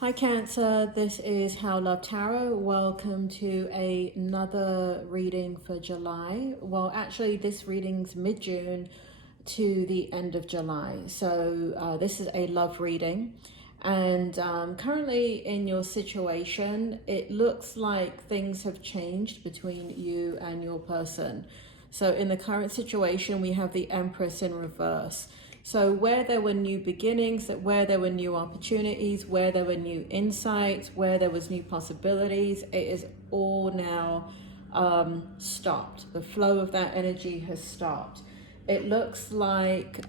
Hi Cancer, this is How Love Tarot. Welcome to another reading for July. Well, actually this reading's mid-June to the end of July. So this is a love reading. And currently in your situation, it looks like things have changed between you and your person. So in the current situation, we have the Empress in reverse. So where there were new beginnings, where there were new opportunities, where there were new insights, where there was new possibilities, it is all now stopped. The flow of that energy has stopped. It looks like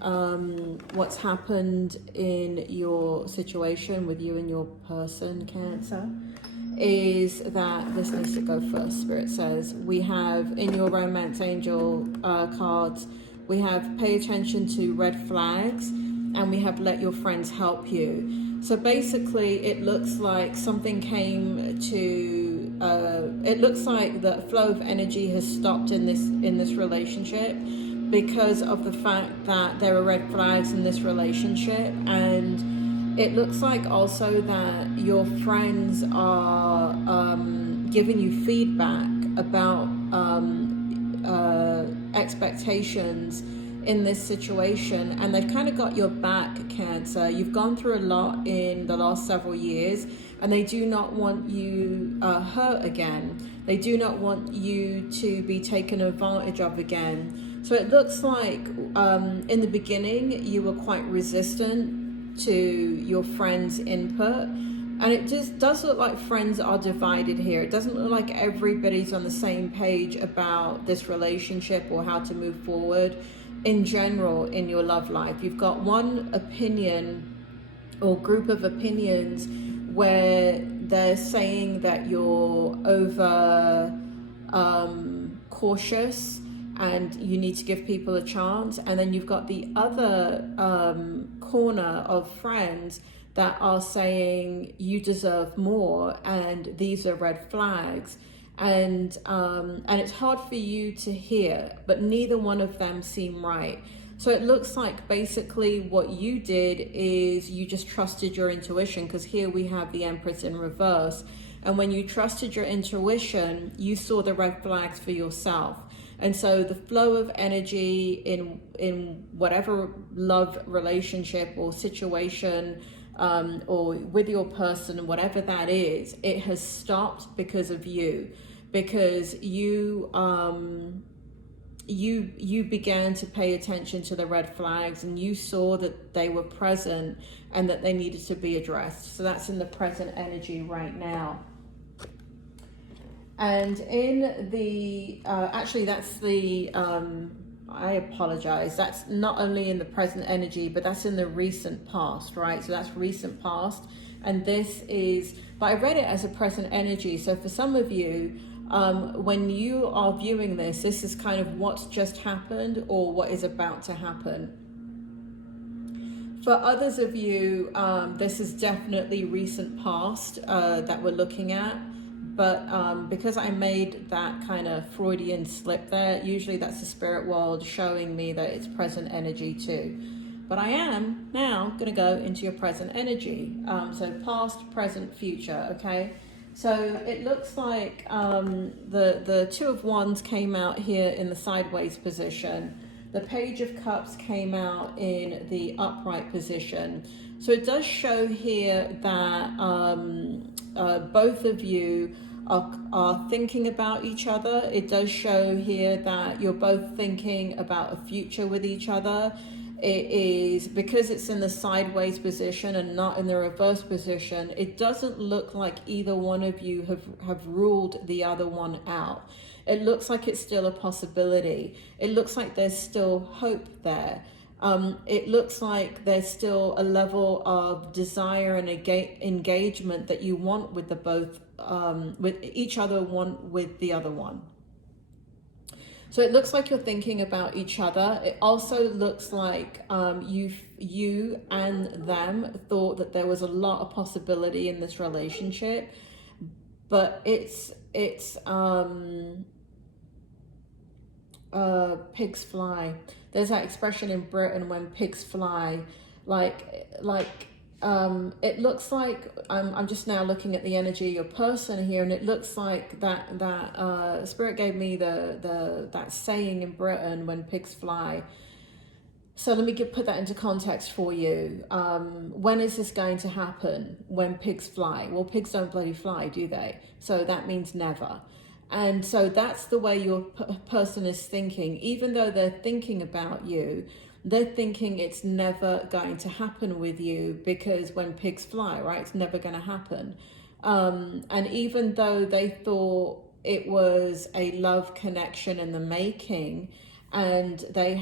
what's happened in your situation with you and your person, Cancer, is that this needs to go first. Spirit says we have in your romance angel cards, we have pay attention to red flags, and we have let your friends help you. So basically it looks like something came to it looks like the flow of energy has stopped in this relationship because of the fact that there are red flags in this relationship. And it looks like also that your friends are giving you feedback about expectations in this situation, and they've kind of got your back, Cancer. You've gone through a lot in the last several years, and they do not want you hurt again. They do not want you to be taken advantage of again. So it looks like in the beginning you were quite resistant to your friends' input. And it just does look like friends are divided here. It doesn't look like everybody's on the same page about this relationship or how to move forward in general in your love life. You've got one opinion or group of opinions where they're saying that you're over cautious and you need to give people a chance. And then you've got the other corner of friends that are saying you deserve more and these are red flags, and it's hard for you to hear, but neither one of them seem right. So it looks like basically what you did is you just trusted your intuition, because here we have the Empress in reverse, and when you trusted your intuition you saw the red flags for yourself. And so the flow of energy in whatever love relationship or situation or with your person, whatever that is, it has stopped because of you, because you began to pay attention to the red flags, and you saw that they were present and that they needed to be addressed. So that's in the present energy right now. And in the actually that's the I apologize, that's not only in the present energy, but that's in the recent past, right? So that's recent past, and this is, but I read it as a present energy. So for some of you, when you are viewing this, this is kind of what's just happened or what is about to happen. For others of you, this is definitely recent past that we're looking at. But because I made that kind of Freudian slip there, usually that's the spirit world showing me that it's present energy too. But I am now going to go into your present energy. So past, present, future, okay? So it looks like the Two of Wands came out here in the sideways position. The Page of Cups came out in the upright position. So it does show here that both of you are thinking about each other. It does show here that you're both thinking about a future with each other. It is, because it's in the sideways position and not in the reverse position, it doesn't look like either one of you have ruled the other one out. It looks like it's still a possibility. It looks like there's still hope there. It looks like there's still a level of desire and engagement that you want with the both, with each other, one with the other one. So it looks like you're thinking about each other. It also looks like you and them thought that there was a lot of possibility in this relationship, but it's pigs fly. There's that expression in Britain, when pigs fly, like it looks like I'm just now looking at the energy of your person here, and it looks like that Spirit gave me that saying in Britain, when pigs fly. So let me put that into context for you. When is this going to happen? When pigs fly? Well, pigs don't bloody fly, do they? So that means never. And so that's the way your person is thinking. Even though they're thinking about you, they're thinking it's never going to happen with you, because when pigs fly, right, it's never going to happen. And even though they thought it was a love connection in the making, and they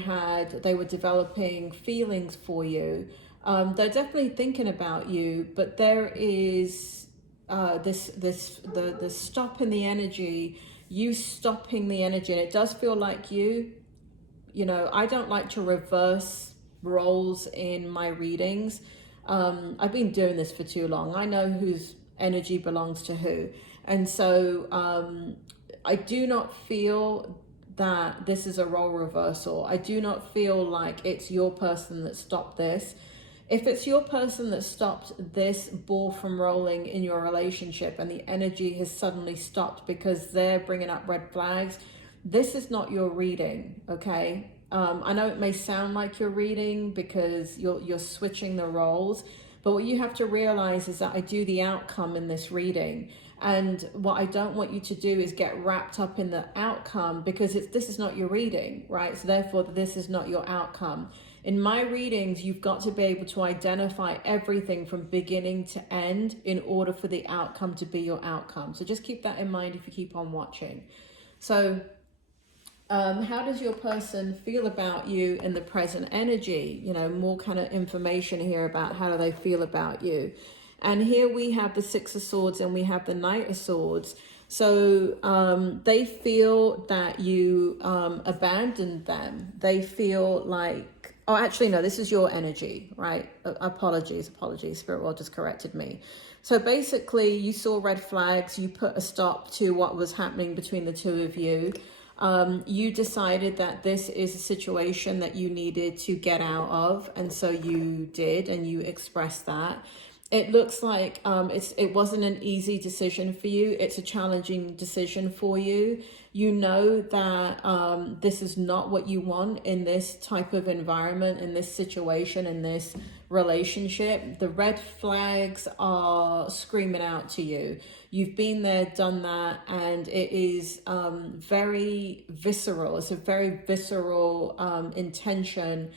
were developing feelings for you, they're definitely thinking about you, but there is the stop in the energy, you stopping the energy. And it does feel like you know, I don't like to reverse roles in my readings. I've been doing this for too long. I know whose energy belongs to who. And so I do not feel that this is a role reversal. I do not feel like it's your person that stopped this. If it's your person that stopped this ball from rolling in your relationship, and the energy has suddenly stopped because they're bringing up red flags, this is not your reading, okay? I know it may sound like you're reading because you're switching the roles, but what you have to realize is that I do the outcome in this reading. And what I don't want you to do is get wrapped up in the outcome, because this is not your reading, right? So therefore, this is not your outcome. In my readings, you've got to be able to identify everything from beginning to end in order for the outcome to be your outcome. So just keep that in mind if you keep on watching. So how does your person feel about you in the present energy? You know, more kind of information here about how do they feel about you. And here we have the Six of Swords and we have the Knight of Swords. So they feel that you abandoned them. They feel like, oh, actually, no, this is your energy, right? Apologies. Spirit World just corrected me. So basically, you saw red flags. You put a stop to what was happening between the two of you. You decided that this is a situation that you needed to get out of. And so you did, and you expressed that. It looks like it wasn't an easy decision for you. It's a challenging decision for you. You know that this is not what you want in this type of environment, in this situation, in this relationship. The red flags are screaming out to you. You've been there, done that, and it is very visceral. It's a very visceral intention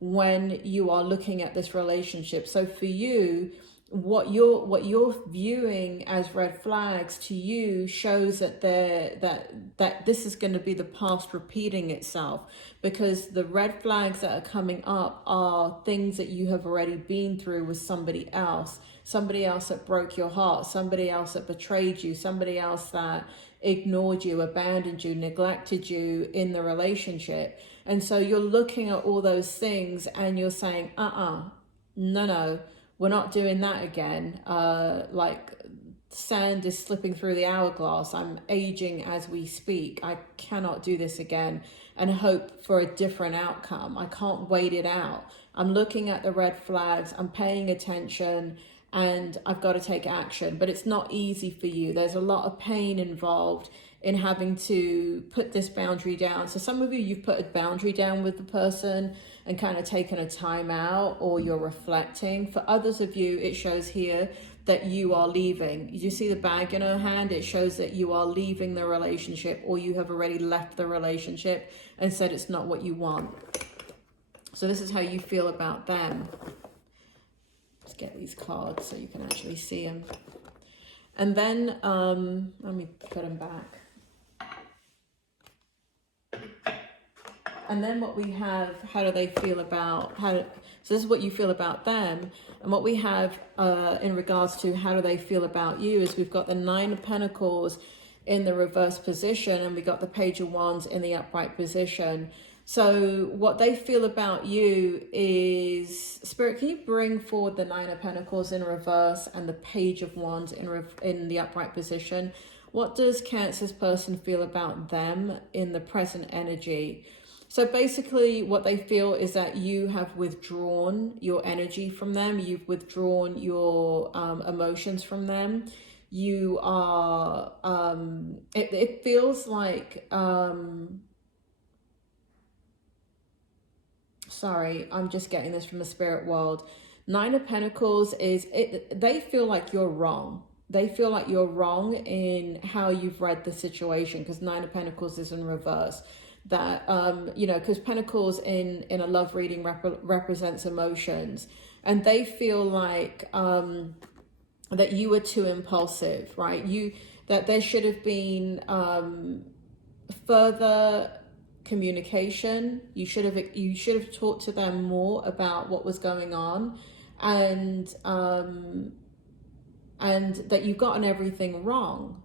when you are looking at this relationship. So for you, what you're viewing as red flags to you shows that that this is going to be the past repeating itself, because the red flags that are coming up are things that you have already been through with somebody else that broke your heart, somebody else that betrayed you, somebody else that ignored you, abandoned you, neglected you in the relationship. And so you're looking at all those things and you're saying, no, we're not doing that again. Like sand is slipping through the hourglass. I'm aging as we speak. I cannot do this again and hope for a different outcome. I can't wait it out. I'm looking at the red flags. I'm paying attention, and I've got to take action. But it's not easy for you. There's a lot of pain involved in having to put this boundary down. So some of you, you've put a boundary down with the person and kind of taken a time out, or you're reflecting. For others of you, it shows here that you are leaving. You see the bag in her hand? It shows that you are leaving the relationship, or you have already left the relationship and said it's not what you want. So this is how you feel about them. Let's get these cards so you can actually see them. And then, let me put them back. And then what we have, how do they feel about, so this is what you feel about them. And what we have in regards to how do they feel about you is we've got the Nine of Pentacles in the reverse position, and we got the Page of Wands in the upright position. So what they feel about you is, Spirit, can you bring forward the Nine of Pentacles in reverse and the Page of Wands in the upright position? What does Cancer's person feel about them in the present energy? So basically what they feel is that you have withdrawn your energy from them. You've withdrawn your emotions from them. You are, it feels like, sorry, I'm just getting this from the spirit world. Nine of Pentacles is, they feel like you're wrong. They feel like you're wrong in how you've read the situation, because Nine of Pentacles is in reverse. That, you know, because Pentacles in a love reading represents emotions. And they feel like that you were too impulsive, right? That there should have been further communication. You should have talked to them more about what was going on, and that you've gotten everything wrong.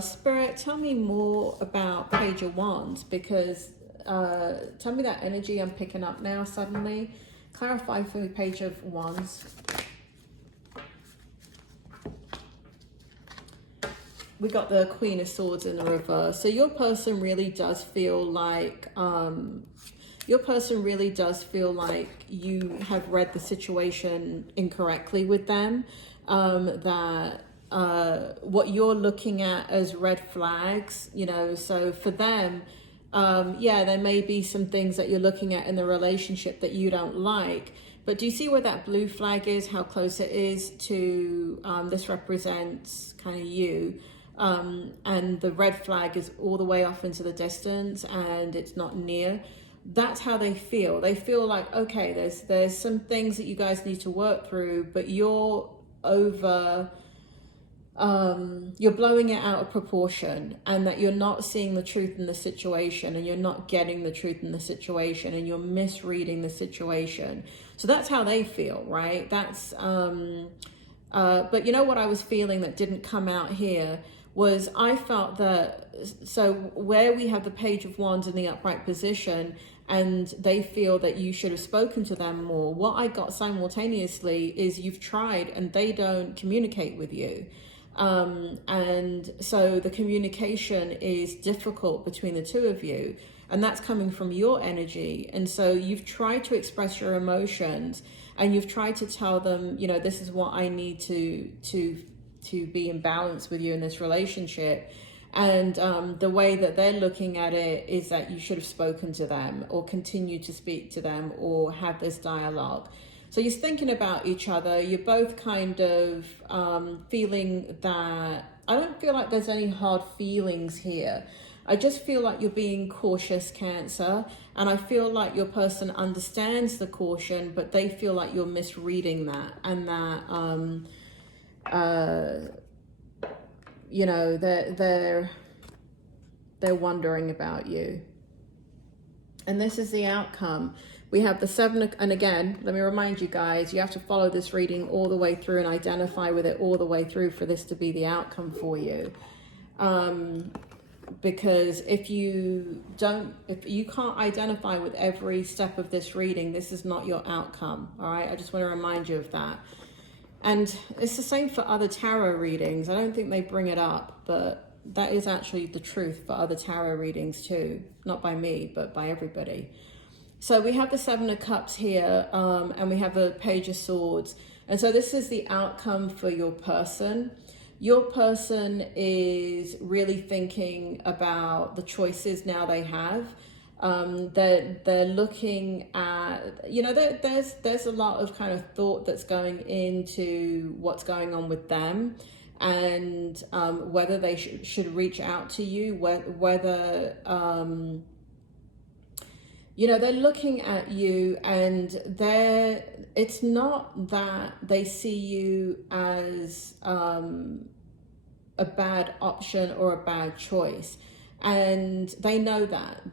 Spirit, tell me more about Page of Wands, because tell me that energy I'm picking up now suddenly. Clarify for me, Page of Wands. We got the Queen of Swords in the reverse. So your person really does feel like you have read the situation incorrectly with them. That what you're looking at as red flags, you know, so for them, yeah, there may be some things that you're looking at in the relationship that you don't like. But do you see where that blue flag is, how close it is to, this represents kind of you. And the red flag is all the way off into the distance and it's not near. That's how they feel. They feel like, okay, there's some things that you guys need to work through, but you're blowing it out of proportion, and that you're not seeing the truth in the situation, and you're not getting the truth in the situation, and you're misreading the situation. So that's how they feel, right? That's, but you know what I was feeling that didn't come out here was, I felt that, so where we have the Page of Wands in the upright position, and they feel that you should have spoken to them more. What I got simultaneously is you've tried and they don't communicate with you. And so the communication is difficult between the two of you, and that's coming from your energy. And so you've tried to express your emotions, and you've tried to tell them, you know, this is what I need to be in balance with you in this relationship. And the way that they're looking at it is that you should have spoken to them, or continue to speak to them, or have this dialogue. So you're thinking about each other. You're both kind of feeling that, I don't feel like there's any hard feelings here. I just feel like you're being cautious, Cancer. And I feel like your person understands the caution, but they feel like you're misreading that. And that, you know, they're wondering about you. And this is the outcome. We have the Seven, and again, let me remind you guys, you have to follow this reading all the way through and identify with it all the way through for this to be the outcome for you. Because if you can't identify with every step of this reading, this is not your outcome, all right? I just want to remind you of that. And it's the same for other tarot readings. I don't think they bring it up, but that is actually the truth for other tarot readings too. Not by me, but by everybody. So we have the Seven of Cups here, and we have the Page of Swords. And so this is the outcome for your person. Your person is really thinking about the choices now they have. They're looking at, you know, there's a lot of kind of thought that's going into what's going on with them, and whether they should reach out to you, whether you know, they're looking at you, and it's not that they see you as a bad option or a bad choice. And they know that.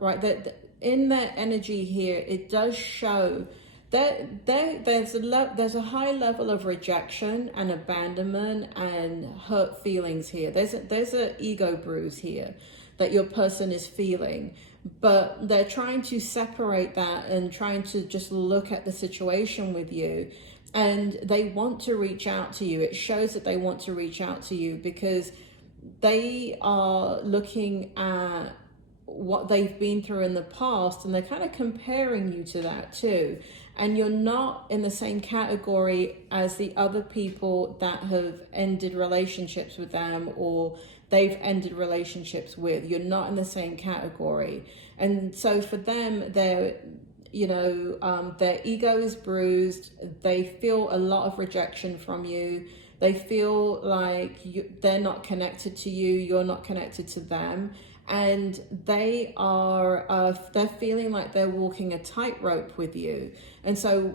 Right, that in their energy here, it does show that there's a high level of rejection and abandonment and hurt feelings here. There's a ego bruise here that your person is feeling, but they're trying to separate that and trying to just look at the situation with you. And they want to reach out to you. It shows that they want to reach out to you because they are looking at what they've been through in the past, and they're kind of comparing you to that too. And you're not in the same category as the other people that have ended relationships with them, or they've ended relationships with. You're not in the same category. And so for them, they're, their ego is bruised. They feel a lot of rejection from you. They feel like they're not connected to you. You're not connected to them. And they are, they're feeling like they're walking a tightrope with you. And so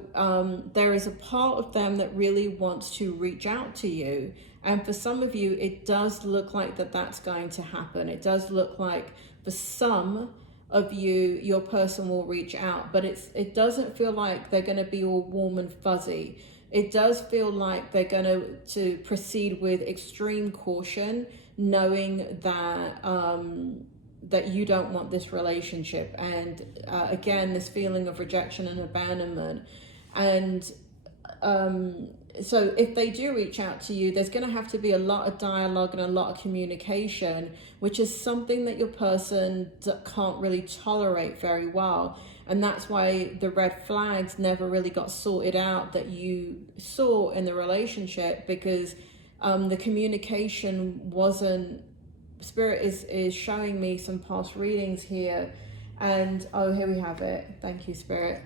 there is a part of them that really wants to reach out to you. And for some of you, it does look like that's going to happen. It does look like for some of you, your person will reach out, but it doesn't feel like they're going to be all warm and fuzzy. It does feel like they're going to proceed with extreme caution, knowing that that you don't want this relationship, and again, this feeling of rejection and abandonment. And so if they do reach out to you, there's going to have to be a lot of dialogue and a lot of communication, which is something that your person can't really tolerate very well. And that's why the red flags never really got sorted out that you saw in the relationship, because the communication wasn't. Spirit is showing me some past readings here, and oh, here we have it. Thank you, Spirit.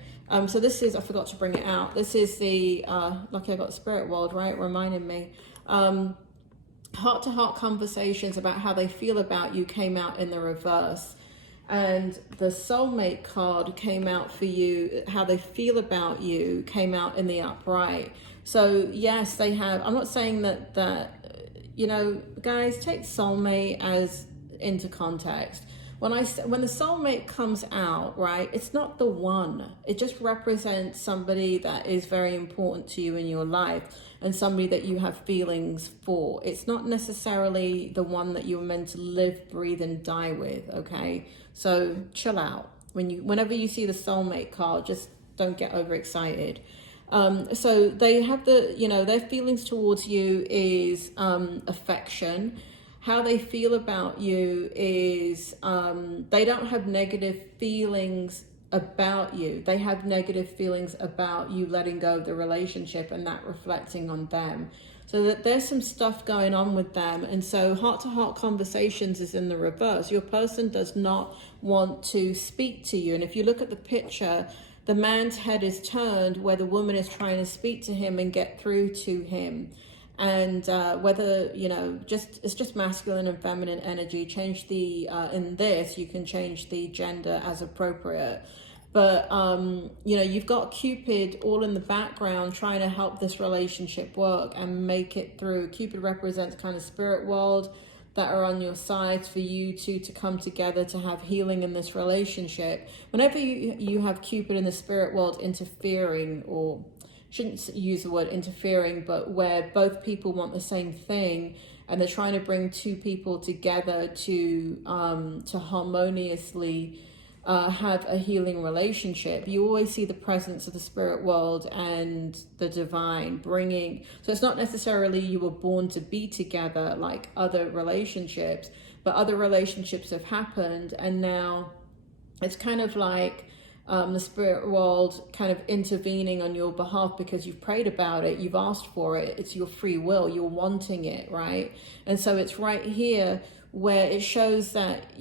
So this is, I forgot to bring it out. This is the lucky I got Spirit World, right, reminding me. Heart-to-heart conversations about how they feel about you came out in the reverse, and the soulmate card came out for you. How they feel about you came out in the upright. So yes, they have. I'm not saying that guys, take soulmate as into context. When the soulmate comes out, right, it's not the one. It just represents somebody that is very important to you in your life, and somebody that you have feelings for. It's not necessarily the one that you're meant to live, breathe, and die with, okay? So chill out. Whenever you see the soulmate card, just don't get overexcited. So they have their feelings towards you is affection. How they feel about you is they don't have negative feelings about you. They have negative feelings about you letting go of the relationship and that reflecting on them. So that there's some stuff going on with them. And so heart-to-heart conversations is in the reverse. Your person does not want to speak to you. And if you look at the picture, the man's head is turned where the woman is trying to speak to him and get through to him. And whether, it's just masculine and feminine energy. Change the, in this, you can change the gender as appropriate. But, you've got Cupid all in the background trying to help this relationship work and make it through. Cupid represents kind of spirit world that are on your side for you two to come together to have healing in this relationship. Whenever you have Cupid in the spirit world interfering, or shouldn't use the word interfering, but where both people want the same thing and they're trying to bring two people together to harmoniously have a healing relationship, you always see the presence of the spirit world and the divine bringing. So it's not necessarily you were born to be together like other relationships, but other relationships have happened, and now it's kind of like the spirit world kind of intervening on your behalf because you've prayed about it, you've asked for it, it's your free will, you're wanting it, right? And so it's right here where it shows that,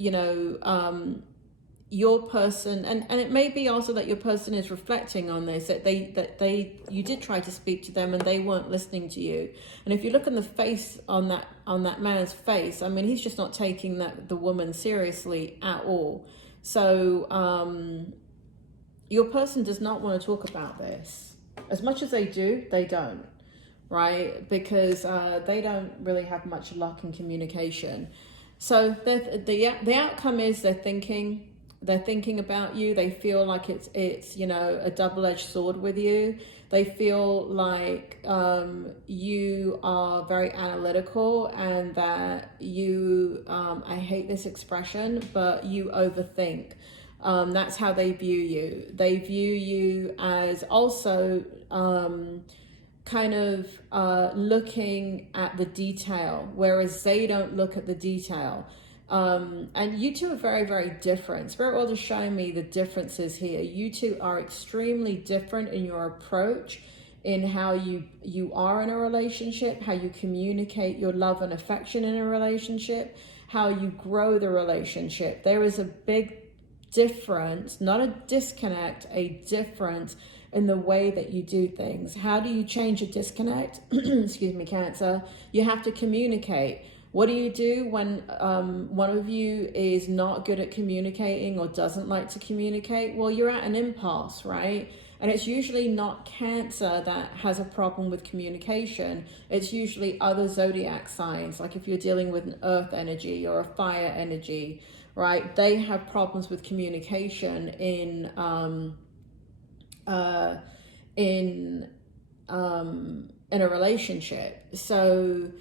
your person, and it may be also that your person is reflecting on this, that you did try to speak to them and they weren't listening to you. And if you look in the face on that man's face, I mean, he's just not taking the woman seriously at all. So your person does not want to talk about this. As much as they do, they don't, right? Because they don't really have much luck in communication. So the outcome is they're thinking about you. They feel like it's a double-edged sword with you. They feel like you are very analytical, and that you I hate this expression, but you overthink. That's how they view you. They view you as also kind of looking at the detail, whereas they don't look at the detail. And you two are very, very different. Spirit World is showing me the differences here. You two are extremely different in your approach, in how you are in a relationship, how you communicate your love and affection in a relationship, how you grow the relationship. There is a big difference, not a disconnect, a difference in the way that you do things. How do you change a disconnect? Excuse me, Cancer. You have to communicate. What do you do when one of you is not good at communicating or doesn't like to communicate? Well, you're at an impasse, right? And it's usually not Cancer that has a problem with communication. It's usually other zodiac signs. Like if you're dealing with an earth energy or a fire energy, right? They have problems with communication in a relationship. So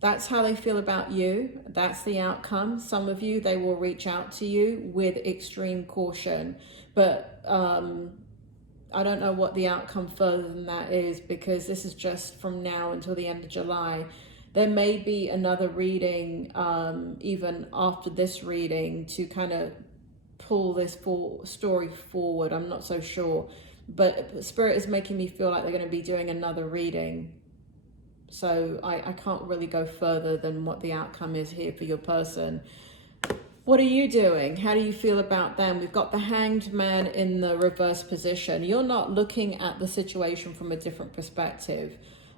that's how they feel about you. That's the outcome. Some of you, they will reach out to you with extreme caution, but I don't know what the outcome further than that is, because this is just from now until the end of July. There may be another reading even after this reading to kind of pull this story forward. I'm not so sure, but Spirit is making me feel like they're going to be doing another reading. So I can't really go further than what the outcome is here for your person. What are you doing? How do you feel about them? We've got the Hanged Man in the reverse position. You're not looking at the situation from a different perspective.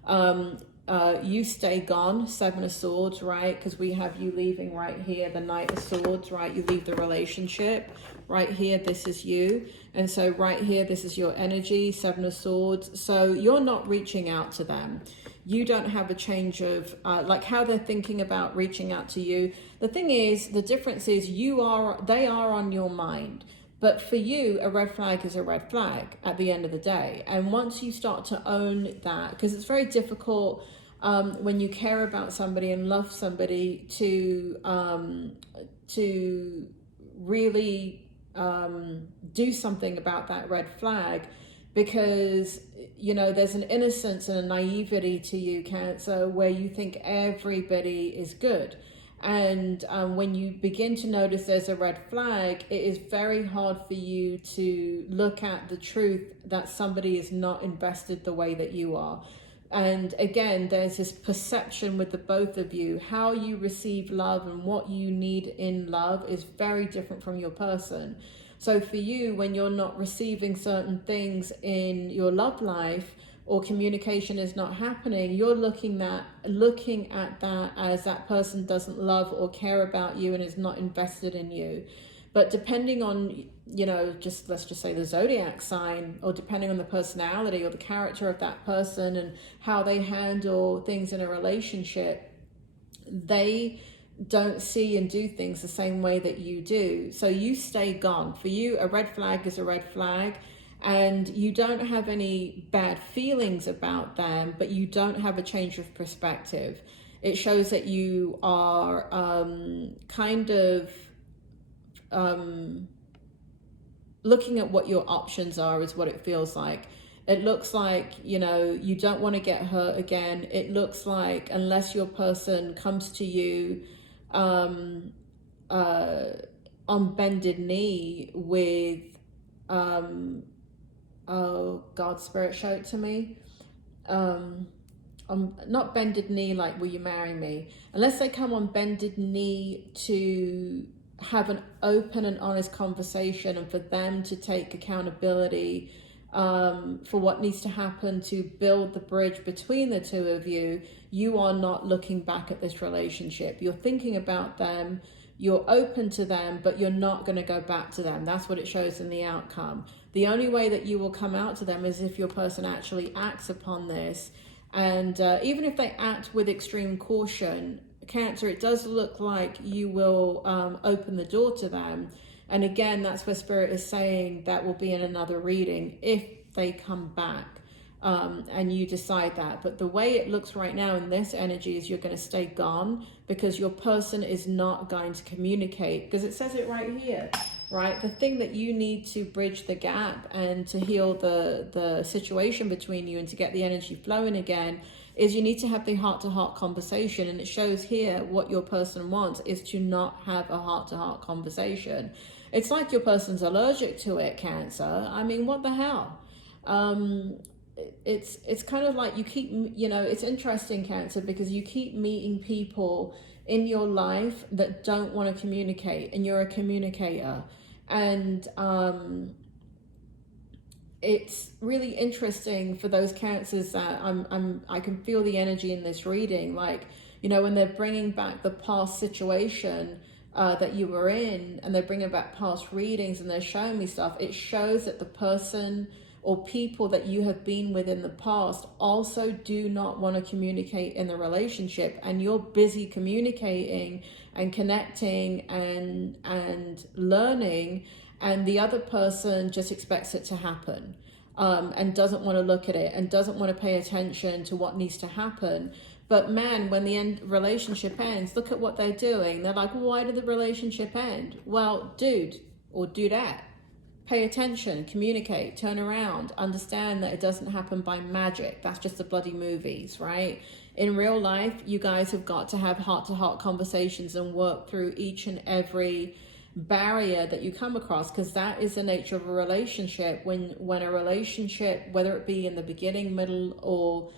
You stay gone, Seven of Swords, right? Because we have you leaving right here, the Knight of Swords, right? You leave the relationship. Right here, this is you. And so right here, this is your energy, Seven of Swords. So you're not reaching out to them. You don't have a change of, like how they're thinking about reaching out to you. The thing is, the difference is they are on your mind. But for you, a red flag is a red flag at the end of the day. And once you start to own that, because it's very difficult when you care about somebody and love somebody to really do something about that red flag, because you know there's an innocence and a naivety to you, Cancer, where you think everybody is good. And when you begin to notice there's a red flag, it is very hard for you to look at the truth that somebody is not invested the way that you are. And again, there's this perception with the both of you. How you receive love and what you need in love is very different from your person. So for you, when you're not receiving certain things in your love life, or communication is not happening, you're looking at that as that person doesn't love or care about you and is not invested in you. But depending on, you know, let's just say the zodiac sign, or depending on the personality or the character of that person and how they handle things in a relationship, they don't see and do things the same way that you do. So you stay gone. For you, a red flag is a red flag. And you don't have any bad feelings about them, but you don't have a change of perspective. It shows that you are kind of looking at what your options are, is what it feels like. It looks like, you know, you don't want to get hurt again. It looks like unless your person comes to you on bended knee with oh God, Spirit, show it to me. Not bended knee like, will you marry me? Unless they come on bended knee to have an open and honest conversation, and for them to take accountability for what needs to happen to build the bridge between the two of you, you are not looking back at this relationship. You're thinking about them, you're open to them, but you're not going to go back to them. That's what it shows in the outcome. The only way that you will come out to them is if your person actually acts upon this. And even if they act with extreme caution, Cancer, it does look like you will open the door to them. And again, that's where Spirit is saying that will be in another reading if they come back and you decide that. But the way it looks right now in this energy is you're going to stay gone, because your person is not going to communicate, because it says it right here. right? The thing that you need to bridge the gap and to heal the situation between you and to get the energy flowing again is you need to have the heart-to-heart conversation. And it shows here what your person wants is to not have a heart-to-heart conversation. It's like your person's allergic to it, Cancer. I mean, what the hell? It's kind of like you keep, you know, it's interesting, Cancer, because you keep meeting people in your life that don't want to communicate, and you're a communicator. And it's really interesting for those Cancers that I can feel the energy in this reading, like, you know, when they're bringing back the past situation that you were in, and they're bringing back past readings and they're showing me stuff, it shows that the person or people that you have been with in the past also do not want to communicate in the relationship, and you're busy communicating and connecting and learning, and the other person just expects it to happen, and doesn't want to look at it and doesn't want to pay attention to what needs to happen. But man, when the relationship ends, look at what they're doing. They're like, why did the relationship end? Well, dude or dudette, pay attention, communicate, turn around, understand that it doesn't happen by magic. That's just the bloody movies, right? In real life, you guys have got to have heart-to-heart conversations and work through each and every barrier that you come across, because that is the nature of a relationship. When a relationship, whether it be in the beginning, middle, or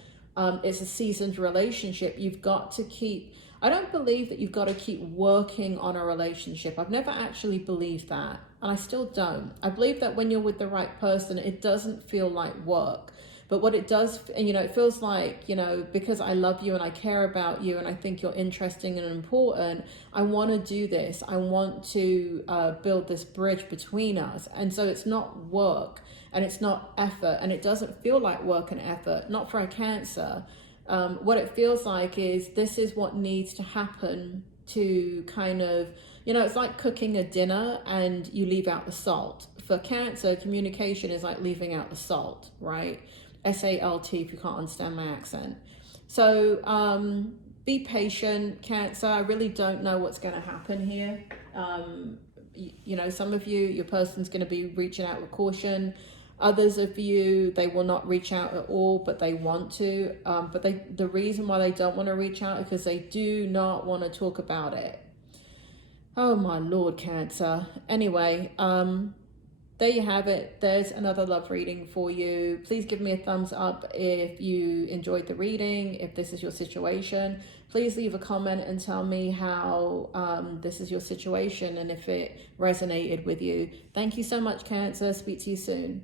it's a seasoned relationship, you've got to keep... I don't believe that you've got to keep working on a relationship. I've never actually believed that, and I still don't. I believe that when you're with the right person, it doesn't feel like work. But what it does, and you know, it feels like, you know, because I love you and I care about you and I think you're interesting and important, I want to do this. I want to build this bridge between us. And so it's not work and it's not effort, and it doesn't feel like work and effort, not for a Cancer. What it feels like is this is what needs to happen to kind of, you know, it's like cooking a dinner and you leave out the salt. For Cancer, communication is like leaving out the salt, right? SALT, if you can't understand my accent. So be patient, Cancer. I really don't know what's going to happen here. You know, some of you, your person's going to be reaching out with caution. Others of you, they will not reach out at all, but they want to. But the reason why they don't want to reach out is because they do not want to talk about it. Oh my Lord, Cancer. Anyway, there you have it. There's another love reading for you. Please give me a thumbs up if you enjoyed the reading, if this is your situation. Please leave a comment and tell me how this is your situation and if it resonated with you. Thank you so much, Cancer. Speak to you soon.